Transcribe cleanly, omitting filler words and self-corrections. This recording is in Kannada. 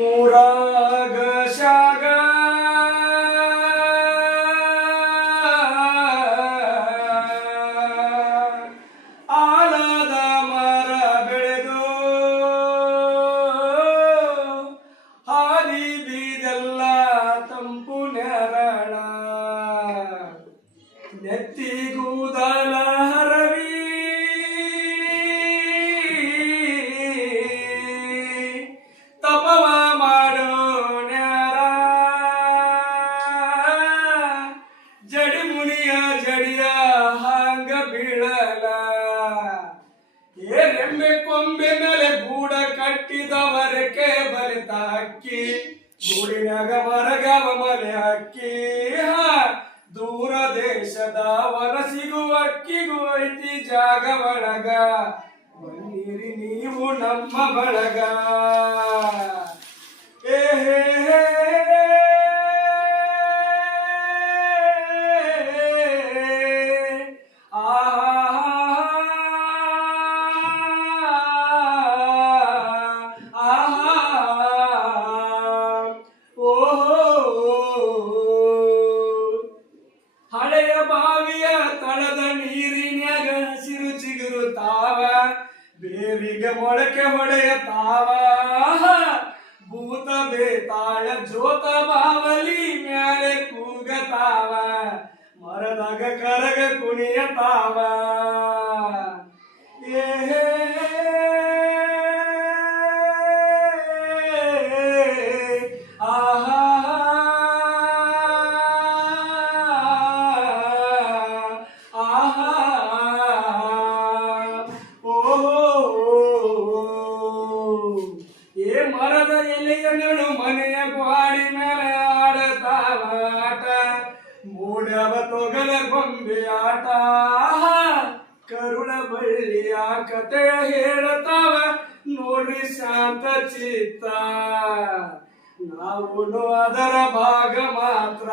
ಊರಾಗ ಶಾಗ ಆಲದ ಮರ ಬೆಳೆದು ಹಾದಿ ಬೀದೆಲ್ಲ ತಂಪು ನೆರಳ ನೆತ್ತಿಗೂದಲ ಹರವಿ ತಪವ ಜಡಿ ಮುನಿಯ ಜಡಿಯ ಹಾಂಗ ಬೀಳಲ ಏನೆಮ್ಮೆ ಕೊಂಬೆ ಮೇಲೆ ಗೂಡ ಕಟ್ಟಿದವರಕ್ಕೆ ಬಲಿತ ಅಕ್ಕಿ ಗೂಡಿನಾಗ ಮರಗವ ಮಲೆ ಅಕ್ಕಿ ದೂರ ದೇಶದ ವಲಸಿಗೂ ಅಕ್ಕಿಗೂ ಐತಿ ಜಾಗ ಬಳಗ ಬನ್ನಿರಿ ನೀವು ನಮ್ಮ ಬಳಗ ಹಳೆಯ ಬಾವಿಯ ತಳದ ನೀರಿನ್ಯಾಗ ಹಸಿರು ಚಿಗುರು ತಾವ ಬೇರಿಗೆ ಮೊಳಕೆ ಹೊಡೆಯ ತಾವ ಭೂತ ಬೇತಾಳ ಜೋತ ಬಾವಲಿ ಮ್ಯಾಲೆ ಕೂಗತಾವ ಮರದಾಗ ಕರಗ ಕುಣಿಯ ತಾವ ಮರದ ಎಲೆಯಗಳು ಮನೆಯ ಗ್ವಾಡಿ ಮೇಲೆ ಆಡತಾವ ಆಟ ಮೂಡವ ತೊಗಲ ಗೊಂಬೆ ಆಟ ಕರುಳ ಬಳ್ಳಿಯ ಕಥೆಯ ಹೇಳತಾವ ನೋಡ್ರಿ ಶಾಂತ ಚಿತ್ತ ನಾವು ಅದರ ಭಾಗ ಮಾತ್ರ.